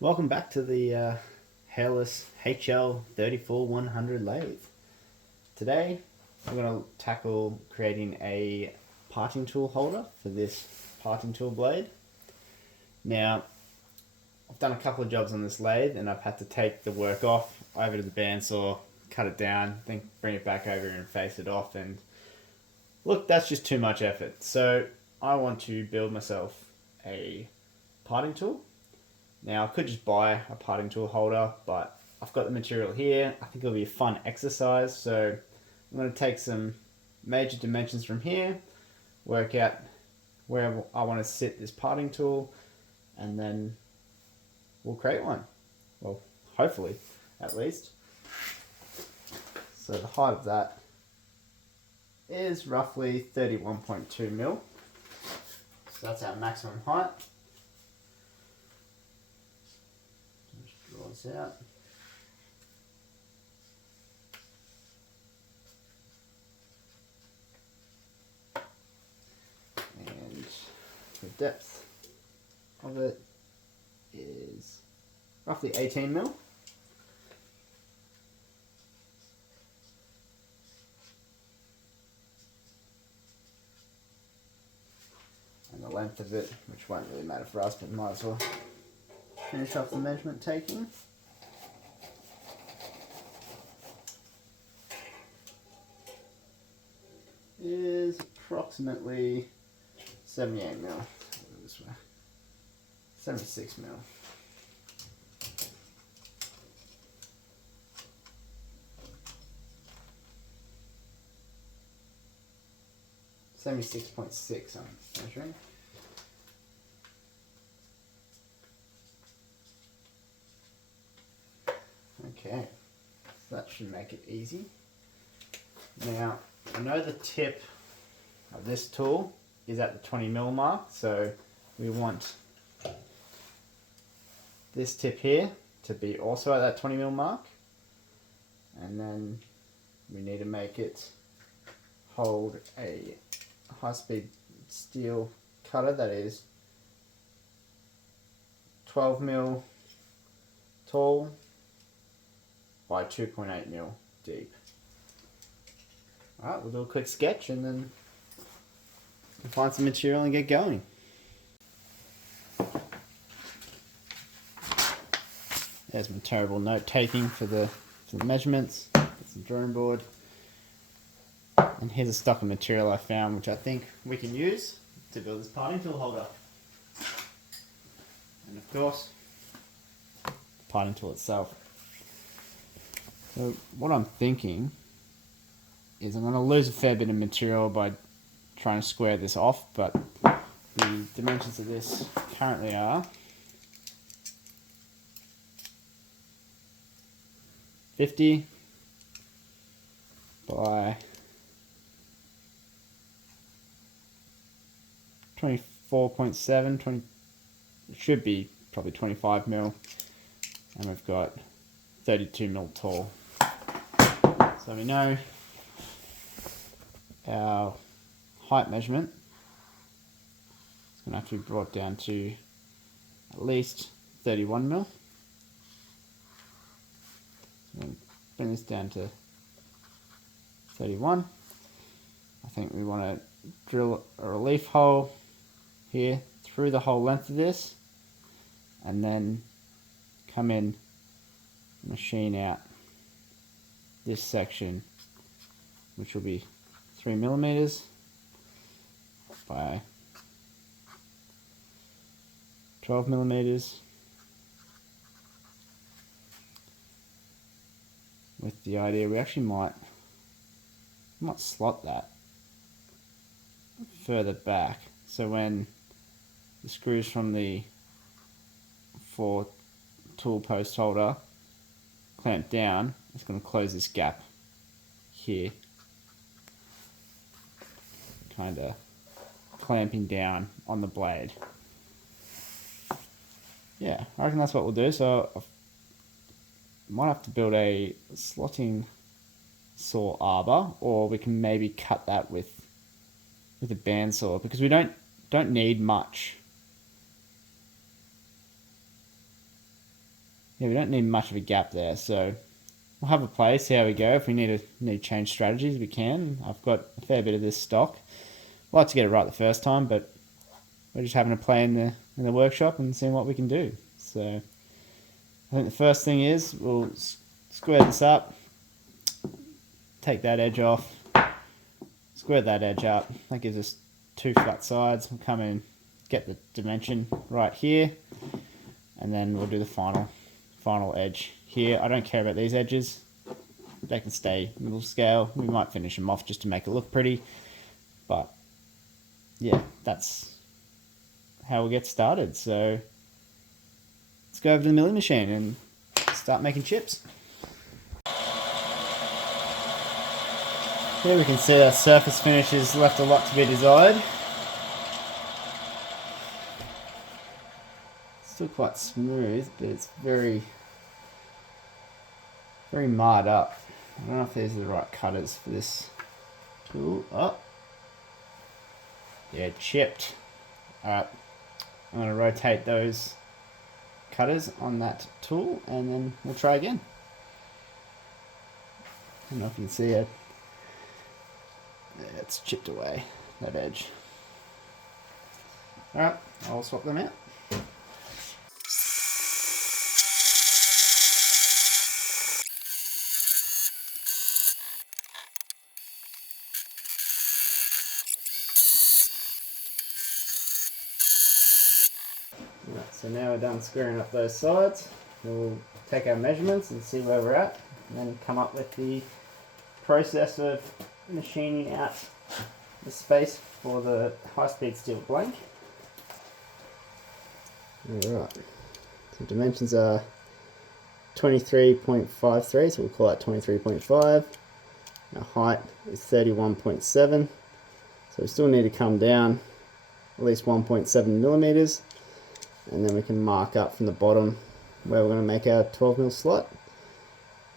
Welcome back to the hairless HL34-100 lathe. Today we're going to tackle creating a parting tool holder for this parting tool blade. Now, I've done a couple of jobs on this lathe and I've had to take the work off over to the bandsaw, cut it down, then bring it back over and face it off, and look, that's just too much effort. So I want to build myself a parting tool. Now I could just buy a parting tool holder, but I've got the material here. I think it'll be a fun exercise. So I'm going to take some major dimensions from here, work out where I want to sit this parting tool, and then we'll create one. Well, hopefully, at least. So the height of that is roughly 31.2 mil. So that's our maximum height. Draw this out. And the depth of it is roughly 18 mil. And the length of it, which won't really matter for us, but might as well finish off the measurement taking. Is approximately 78 mil. This way. 76 mil. $76.6 I'm measuring. Okay, so that should make it easy. Now, I know the tip of this tool is at the 20 mil mark, so we want this tip here to be also at that 20 mil mark, and then we need to make it hold a high-speed steel cutter that is 12 mil tall by 2.8 mil deep. Alright, we'll do a quick sketch and then we'll find some material and get going. There's my terrible note taking for the measurements. It's a drawing board. And here's a stock of material I found, which I think we can use to build this parting tool holder. And of course, the parting tool itself. So what I'm thinking is I'm going to lose a fair bit of material by trying to square this off, but the dimensions of this currently are 50 by 24.7, it should be probably 25 mil, and we've got 32 mil tall. So we know our height measurement is going to have to be brought down to at least 31 mil. So I'm going to bring this down to 31. I think we want to drill a relief hole here through the whole length of this, and then come in, machine out this section, which will be 3 millimeters by 12 millimeters, with the idea we actually might slot that further back, so when the screws from the 4 tool post holder clamp down, it's going to close this gap here, kind of clamping down on the blade. Yeah, I reckon that's what we'll do. So I might have to build a slotting saw arbor, or we can maybe cut that with a bandsaw, because we don't need much yeah, we don't need much of a gap there, so we'll have a play, see how we go. If we need to change strategies, we can. I've got a fair bit of this stock. I'd like to get it right the first time, but we're just having a play in the workshop and seeing what we can do. So I think the first thing is we'll square this up, take that edge off, square that edge up. That gives us 2 flat sides. We'll come in, get the dimension right here, and then we'll do the final edge here. I don't care about these edges. They can stay middle scale. We might finish them off just to make it look pretty. But yeah, that's how we'll get started. So let's go over to the milling machine and start making chips. Here we can see our surface finish has left a lot to be desired. Still quite smooth, but it's very marred up. I don't know if these are the right cutters for this tool. Oh, yeah, chipped. Alright, I'm going to rotate those cutters on that tool and then we'll try again. I don't know if you can see it. Yeah, it's chipped away, that edge. Alright, I'll swap them out. Right, so now we're done squaring up those sides. We'll take our measurements and see where we're at, and then come up with the process of machining out the space for the high-speed steel blank. Alright, so dimensions are 23.53, so we'll call that 23.5. Our height is 31.7, so we still need to come down at least 1.7 millimeters. And then we can mark up from the bottom where we're going to make our 12mm slot.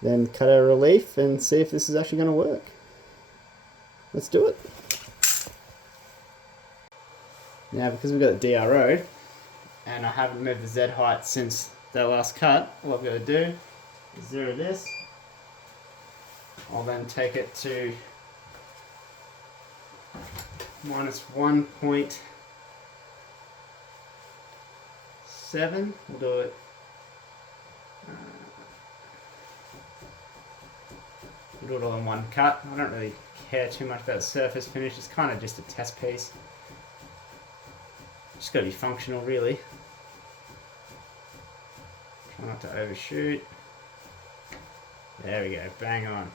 Then cut our relief and see if this is actually going to work. Let's do it. Now, because we've got the DRO and I haven't moved the Z height since that last cut, what I've got to do is zero this. I'll then take it to -1.7. We'll do it. We'll do it all in one cut. I don't really care too much about the surface finish. It's kind of just a test piece. Just got to be functional, really. Try not to overshoot. There we go. Bang on.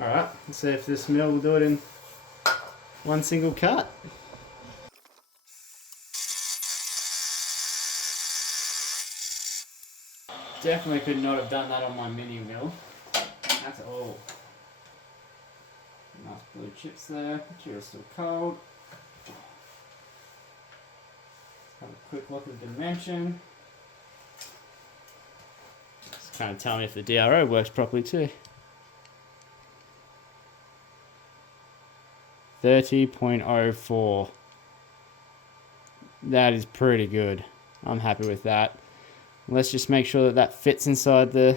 All right. Let's see if this mill will do it in one single cut. Definitely could not have done that on my mini mill. That's all. Nice blue chips there. Material's still cold. Have a quick look at the dimension. Just kind of tell me if the DRO works properly too. 30.04. That is pretty good. I'm happy with that. Let's just make sure that that fits inside the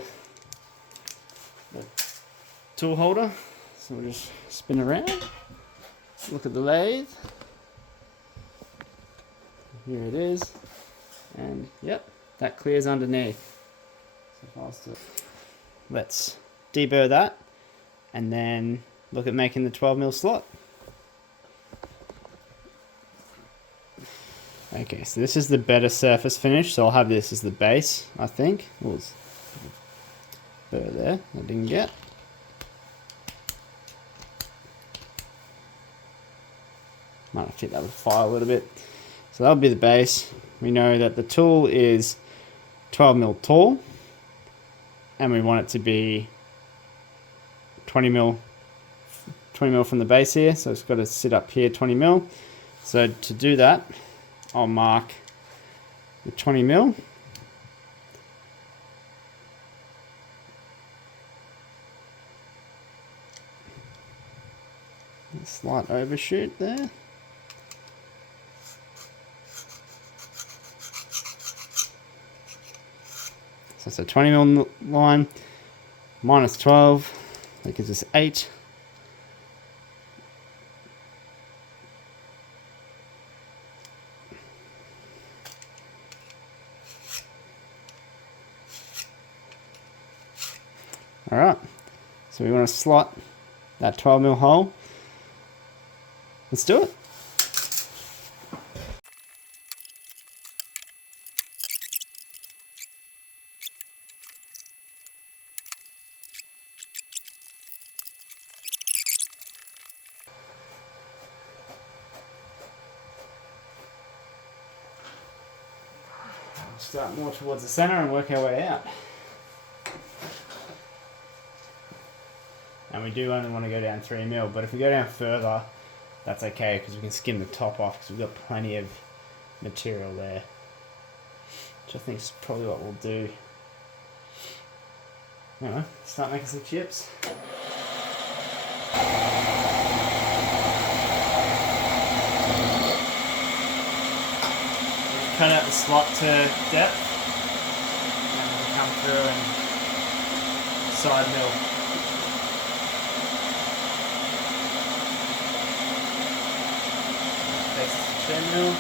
tool holder. So we'll just spin around, look at the lathe. Here it is. And yep, that clears underneath. So let's deburr that and then look at making the 12mm slot. Okay, so this is the better surface finish, so I'll have this as the base, I think. Ooh, burr there, I didn't get. Might have to hit that with fire a little bit. So that'll be the base. We know that the tool is 12mm tall, and we want it to be 20mm from the base here, so it's got to sit up here 20mm. So to do that, I'll mark the 20mm. A slight overshoot there. So it's a 20 mil line, minus 12, that gives us 8. Alright, so we want to slot that 12 mil hole. Let's do it. Start more towards the center and work our way out. And we do only want to go down 3 mil, but if we go down further, that's okay because we can skim the top off because we've got plenty of material there. Which I think is probably what we'll do. Anyway, start making some chips. Cut out the slot to depth and then we'll come through and side mill. Next 10 mil.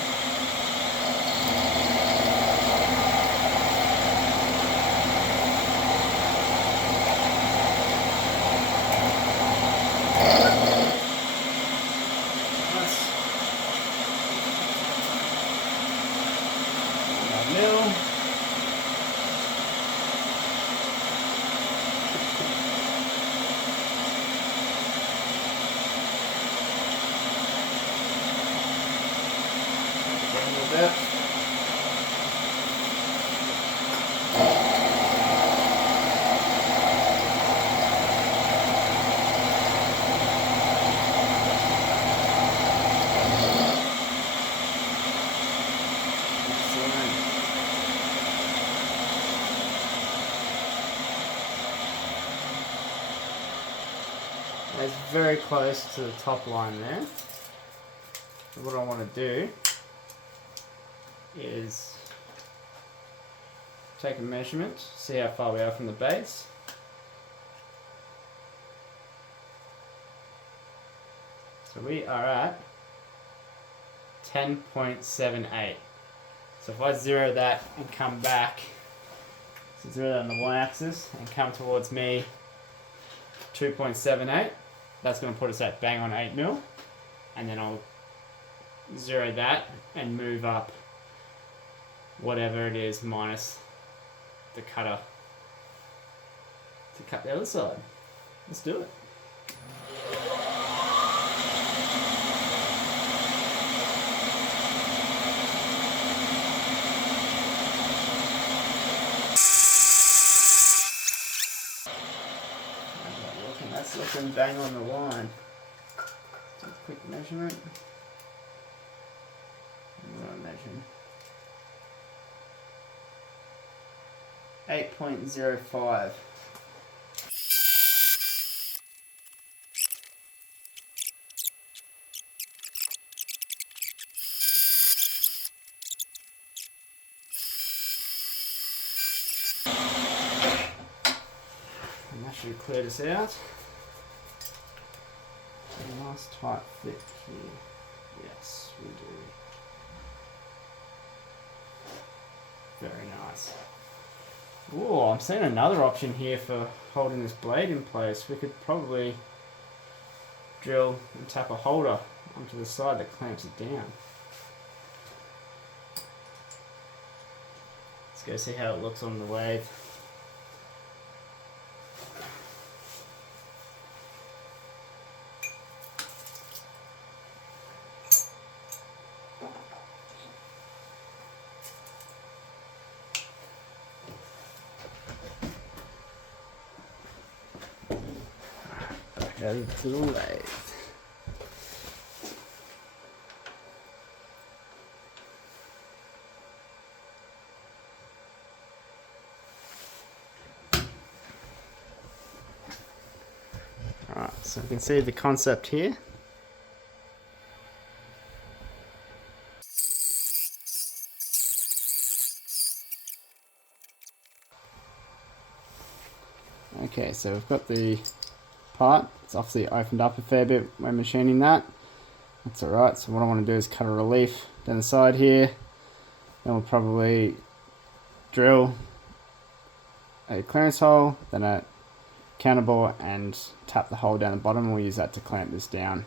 It's very close to the top line there. So what I want to do is take a measurement, see how far we are from the base. So we are at 10.78. So if I zero that and come back, so zero that on the y-axis and come towards me 2.78, that's going to put us at bang on 8 mil, and then I'll zero that and move up whatever it is minus the cutter to cut the other side. Let's do it. That's looking bang on the line. So quick measurement. What am I measuring? 8.05. And that should clear this out. Nice tight fit here. Yes, we do. Very nice. Oh, I'm seeing another option here for holding this blade in place. We could probably drill and tap a holder onto the side that clamps it down. Let's go see how it looks on the lathe. To the lathe. Alright, so you can see the concept here. Okay, so we've got the part. It's obviously opened up a fair bit when machining that. That's alright, so what I want to do is cut a relief down the side here. Then we'll probably drill a clearance hole, then a counterbore, and tap the hole down the bottom, and we'll use that to clamp this down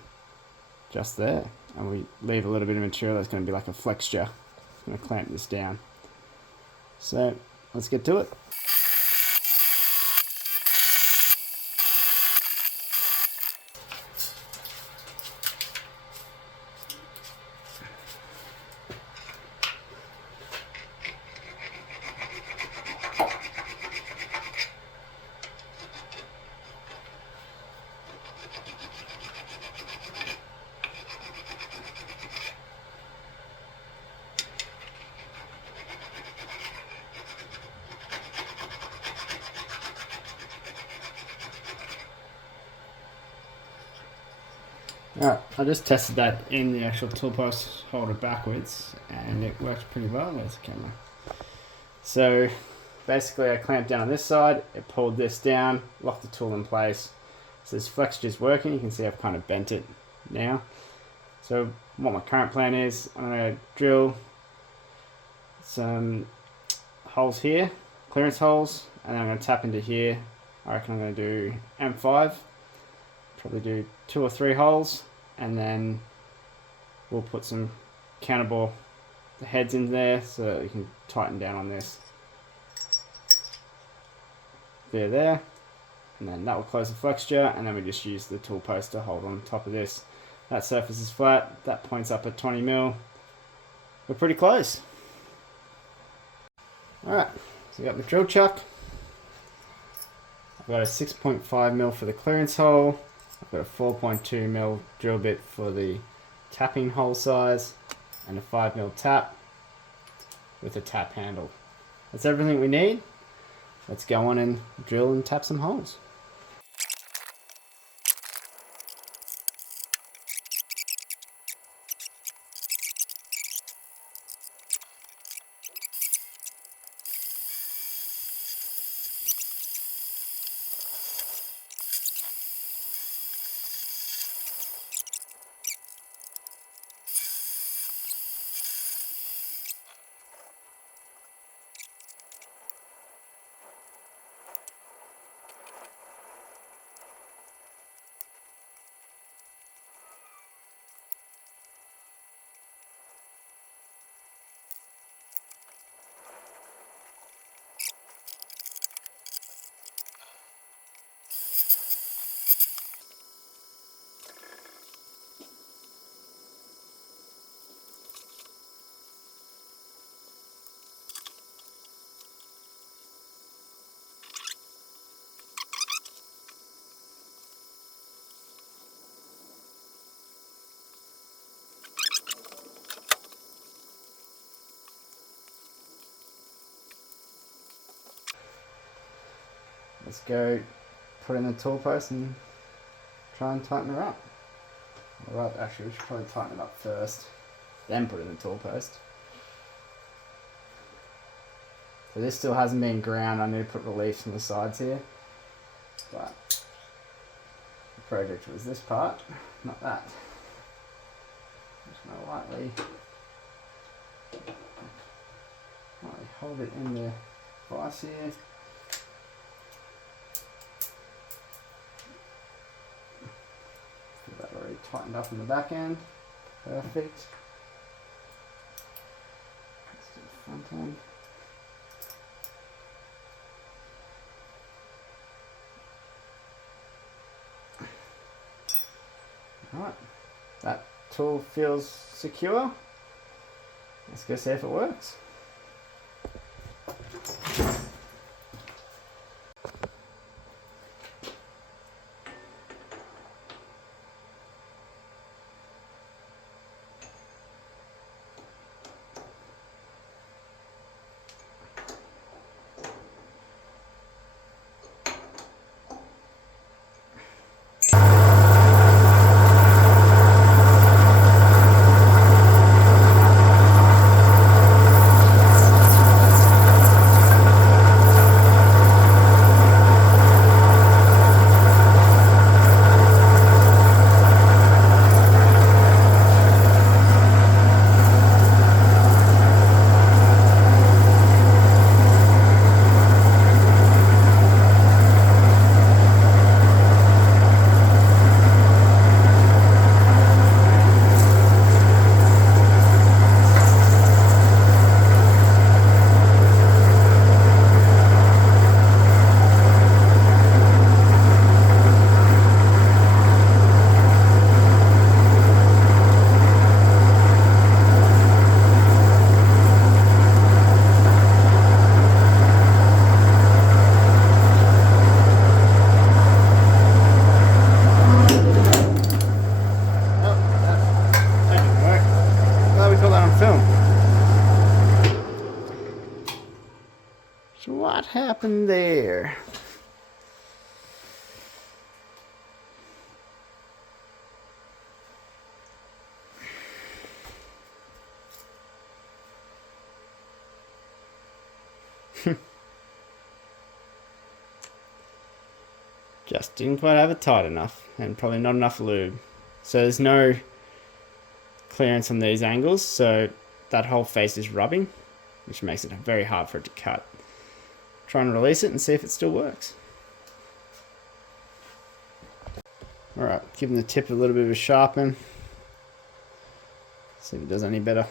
just there. And we leave a little bit of material that's going to be like a flexure. It's going to clamp this down. So let's get to it. Alright, I just tested that in the actual tool post holder backwards and it worked pretty well. There's the camera. So basically I clamped down on this side, it pulled this down, locked the tool in place. So this flexure is working. You can see I've kind of bent it now. So what my current plan is, I'm going to drill some holes here, clearance holes, and then I'm going to tap into here. I reckon I'm going to do M5. Probably do 2 or 3 holes, and then we'll put some counterbore heads in there so that we can tighten down on this. There, and then that will close the flexure, and then we just use the tool post to hold on top of this. That surface is flat, that points up at 20 mil. We're pretty close. Alright, so we got the drill chuck. I've got a 6.5 mil for the clearance hole. I've got a 4.2 mil drill bit for the tapping hole size, and a 5 mil tap with a tap handle. That's everything we need. Let's go on and drill and tap some holes. Let's go put in the tool post and try and tighten her up. Alright, actually we should probably tighten it up first, then put in the tool post. So this still hasn't been ground. I need to put reliefs on the sides here. But the project was this part, not that. Just going to lightly hold it in the vise here. Feel that already tightened up in the back end. Perfect. Let's do the front end. Alright, that tool feels secure. Let's go see if it works. So what happened there? Just didn't quite have it tight enough, and probably not enough lube. So there's no clearance on these angles, so that whole face is rubbing, which makes it very hard for it to cut. Try and release it and see if it still works. Alright, giving the tip a little bit of a sharpen. See if it does any better.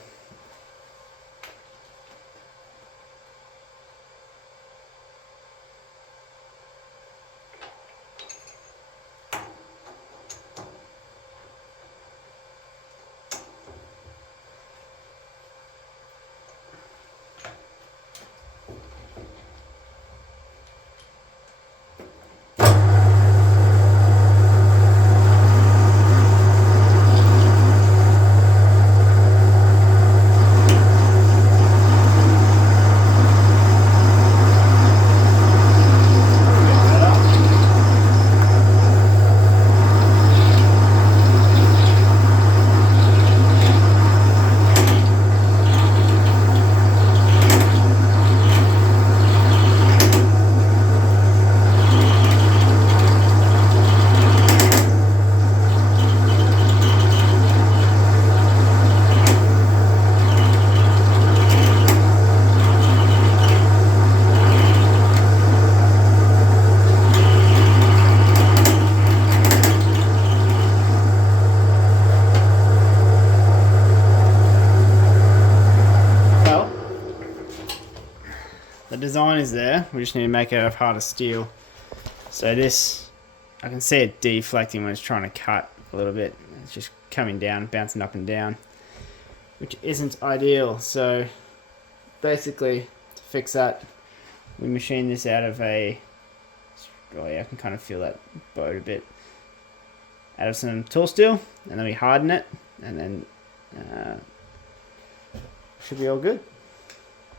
The design is there, we just need to make it out of harder steel. So this, I can see it deflecting when it's trying to cut a little bit. It's just coming down, bouncing up and down, which isn't ideal. So basically, to fix that, we machine this out of a, oh yeah, I can kind of feel that boat a bit, out of some tool steel, and then we harden it, and then should be all good.